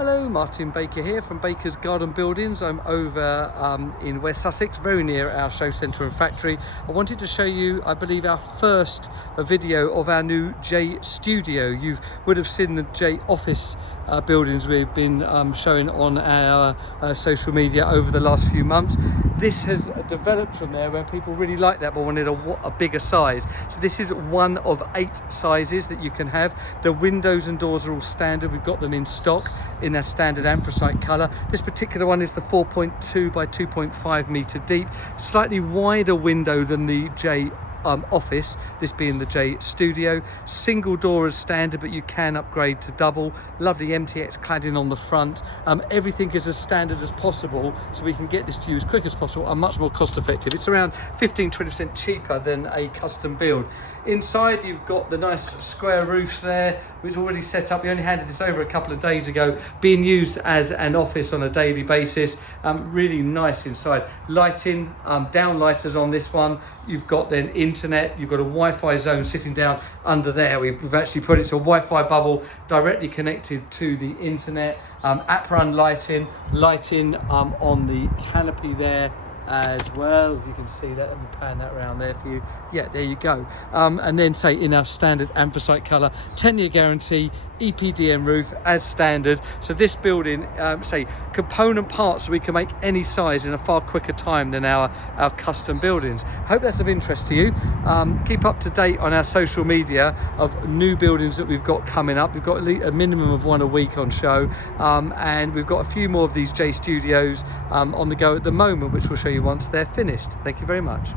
Hello, Martin Baker here from Baker's Garden Buildings. I'm over in West Sussex, very near our show centre and factory. I wanted to show you, I believe, our first video of our new J Studio. You would have seen the J Office buildings we've been showing on our social media over the last few months. This has developed from there where people really like that but wanted a bigger size. So this is one of 8 sizes that you can have. The windows and doors are all standard. We've got them in stock in their standard anthracite colour. This particular one is the 4.2 by 2.5 metre deep, slightly wider window than the J Office, this being the J Studio. Single door as standard, but you can upgrade to double. Lovely MTX cladding on the front. Everything is as standard as possible, so we can get this to you as quick as possible and much more cost effective. It's around 15-20% cheaper than a custom build. Inside you've got the nice square roofs there, which is already set up. We only handed this over a couple of days ago, being used as an office on a daily basis. Really nice inside. Lighting, downlighters on this one. You've got then internet, you've got a Wi-Fi zone sitting down under there. We've actually put it to a Wi-Fi bubble directly connected to the internet. App run lighting on the canopy there as well. If you can see that, let me pan that around there for you. Yeah, there you go. And then say in our standard anthracite colour, 10-year guarantee, EPDM roof as standard. So this building, say component parts, so we can make any size in a far quicker time than our custom buildings. Hope that's of interest to you. Keep up to date on our social media of new buildings that we've got coming up. We've got a minimum of 1 a week on show, and we've got a few more of these J Studios on the go at the moment, which we'll show you once they're finished. Thank you very much.